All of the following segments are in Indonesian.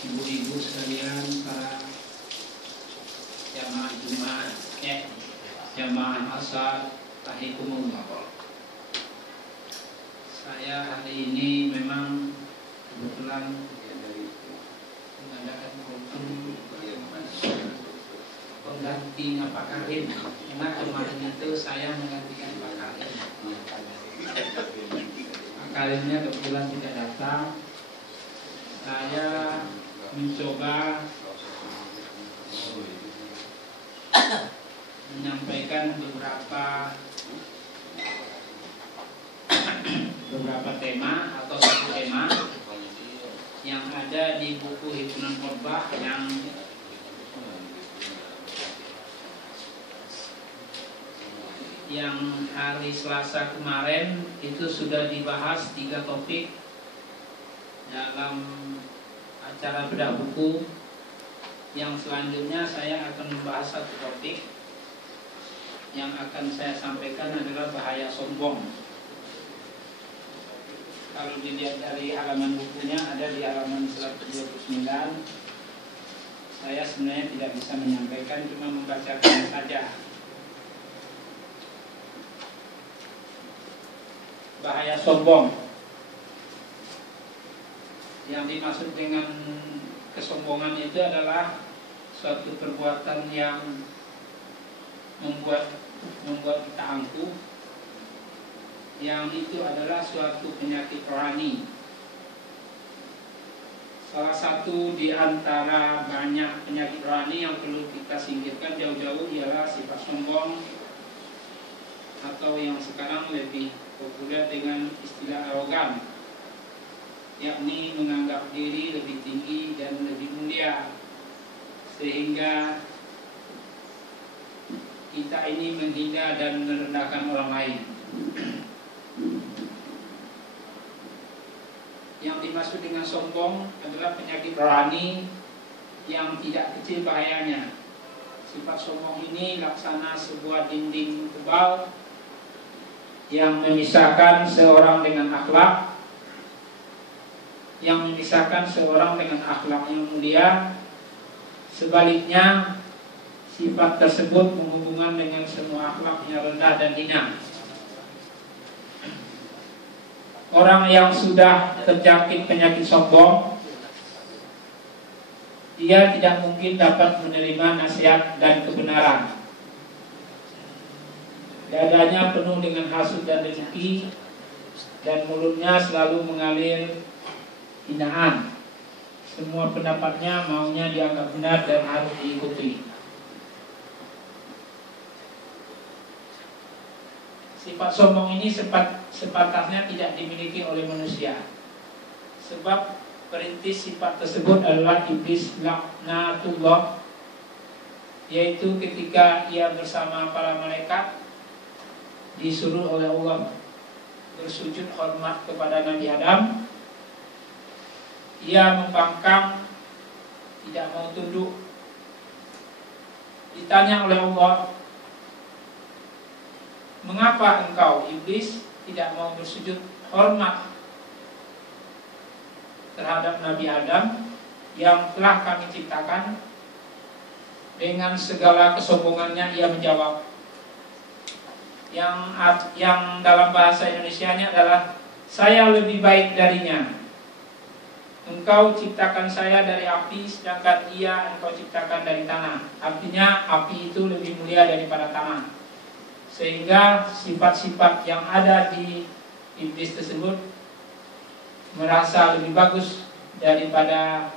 ibu-ibu sekalian, para jamaah Jumat, jamaah asar, tahikumullah. Saya hari ini memang kebetulan mengadakan pengganti Pak Karim, karena kemarin itu saya menggantikan Pak Karim. Pak Karimnya kebetulan tidak datang. Saya mencoba menyampaikan beberapa tema atau satu tema yang ada di buku Himpunan Khotbah yang hari Selasa kemarin itu sudah dibahas 3 topik dalam acara bedah buku. Yang selanjutnya saya akan membahas 1 topik yang akan saya sampaikan adalah bahaya sombong. Kalau dilihat dari halaman bukunya ada di halaman 129. Saya sebenarnya tidak bisa menyampaikan, cuma membacakan saja. Bahaya sombong. Yang dimaksud dengan kesombongan itu adalah suatu perbuatan yang membuat kita angkuh, yang itu adalah suatu penyakit rohani. Salah satu di antara banyak penyakit rohani yang perlu kita singkirkan jauh-jauh ialah sifat sombong, atau yang sekarang lebih populer dengan istilah arogan, yakni menganggap diri lebih tinggi dan lebih mulia, sehingga kita ini menghina dan merendahkan orang lain. Yang dimaksud dengan sombong adalah penyakit rohani yang tidak kecil bahayanya. Sifat sombong ini laksana sebuah dinding tebal yang memisahkan seorang dengan akhlak, yang memisahkan seorang dengan akhlak yang mulia. Sebaliknya, sifat tersebut menghubungkan dengan semua akhlak yang rendah dan hina. Orang yang sudah terjangkit penyakit sombong, dia tidak mungkin dapat menerima nasihat dan kebenaran. Dadanya penuh dengan hasut dan dengki, dan mulutnya selalu mengalir hinaan. Semua pendapatnya maunya dianggap benar dan harus diikuti. Sifat sombong ini sepatasnya tidak dimiliki oleh manusia, sebab perintis sifat tersebut adalah iblis laknatullah, yaitu ketika ia bersama para malaikat disuruh oleh Allah bersujud hormat kepada Nabi Adam, ia membangkang, tidak mau tunduk. Ditanya oleh Allah, "Mengapa engkau, iblis, tidak mau bersujud hormat terhadap Nabi Adam yang telah kami ciptakan?" Dengan segala kesombongannya ia menjawab, yang dalam bahasa Indonesianya adalah, "Saya lebih baik darinya. Engkau ciptakan saya dari api, sedangkan ia engkau ciptakan dari tanah." Artinya api itu lebih mulia daripada tanah. Sehingga sifat-sifat yang ada di iblis tersebut merasa lebih bagus daripada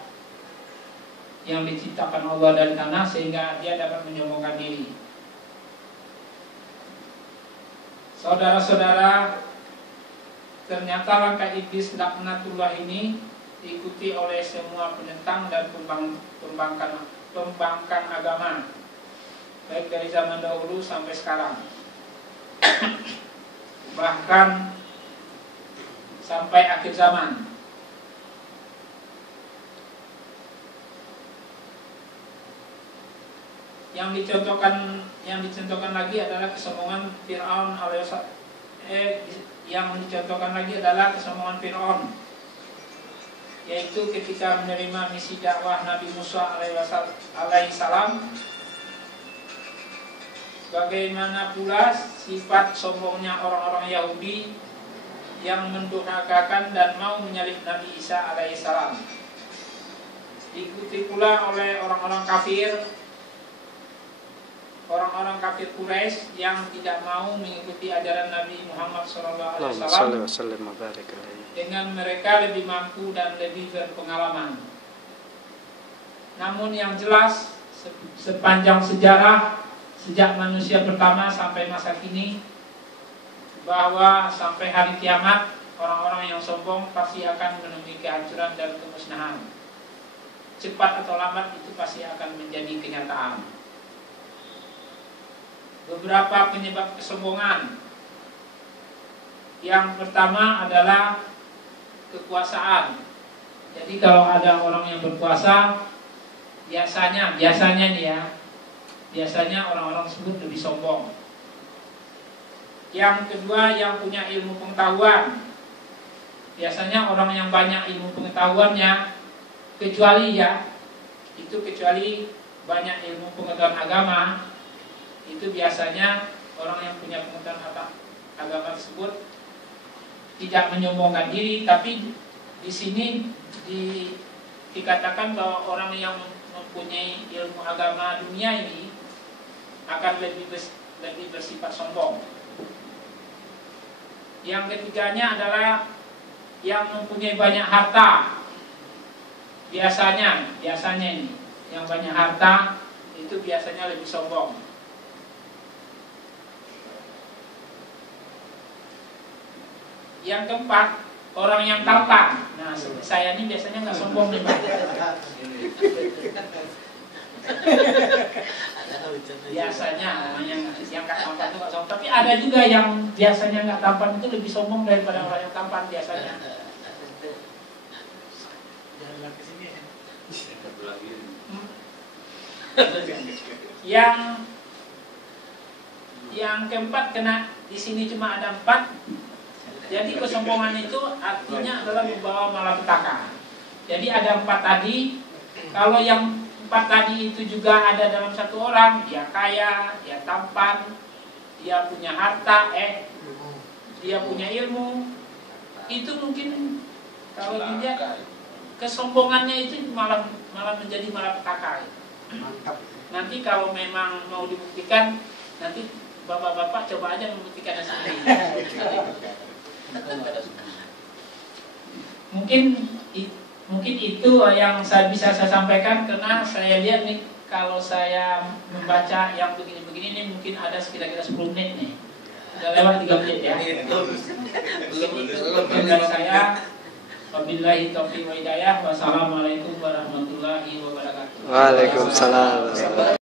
yang diciptakan Allah dari tanah, sehingga dia dapat menyombongkan diri. Saudara-saudara, ternyata langkah iblis laknatullah ini diikuti oleh semua penentang dan pembangkang agama, baik dari zaman dahulu sampai sekarang, bahkan sampai akhir zaman. Yang dicontohkan lagi adalah kesombongan Fir'aun yang dicontohkan lagi adalah kesombongan Fir'aun yaitu ketika menerima misi dakwah Nabi Musa alaihissalam. Bagaimana pula sifat sombongnya orang-orang Yahudi yang mendurhakakan dan mau menyalib Nabi Isa alaihissalam. Diikuti pula oleh orang-orang kafir Quraisy yang tidak mau mengikuti ajaran Nabi Muhammad SAW. Dengan mereka lebih mampu dan lebih berpengalaman. Namun yang jelas sepanjang sejarah, sejak manusia pertama sampai masa kini, bahwa sampai hari kiamat orang-orang yang sombong pasti akan menemui kehancuran dan kemusnahan. Cepat atau lambat itu pasti akan menjadi kenyataan. Beberapa penyebab kesombongan. Yang pertama adalah kekuasaan. Jadi kalau ada orang yang berkuasa, biasanya nih ya, biasanya orang-orang tersebut lebih sombong. Yang kedua, yang punya ilmu pengetahuan. Biasanya orang yang banyak ilmu pengetahuannya, kecuali banyak ilmu pengetahuan agama, itu biasanya orang yang punya pengetahuan agama tersebut tidak menyombongkan diri, tapi di sini dikatakan bahwa orang yang mempunyai ilmu agama dunia ini akan lebih bersifat sombong. Yang ketiganya adalah yang mempunyai banyak harta. Biasanya ini yang banyak harta itu biasanya lebih sombong. Yang keempat, orang yang tampan. Nah, saya ini biasanya nggak sombong nih, Pak. Biasanya orang yang nggak tampan itu nggak sombong. Tapi ada juga yang biasanya nggak tampan itu lebih sombong daripada orang yang tampan biasanya. Yang keempat kena di sini cuma ada 4. Jadi kesombongan itu artinya adalah membawa malapetaka. Jadi ada 4 tadi. Kalau yang 4 tadi itu juga ada dalam satu orang, dia kaya, dia tampan, dia punya harta, dia punya ilmu, itu mungkin kalau dilihat kesombongannya itu malah menjadi malapetaka. Nanti kalau memang mau dibuktikan, nanti bapak-bapak coba aja membuktikannya sendiri. Mungkin itu yang bisa saya sampaikan, karena saya lihat nih kalau saya membaca yang begini-begini nih mungkin ada kira-kira 10 menit nih. Sudah lewat 3 menit ya. Mungkin dari saya, wabillahi taufiq wa hidayah. Wassalamualaikum warahmatullahi wabarakatuh. Waalaikumsalam.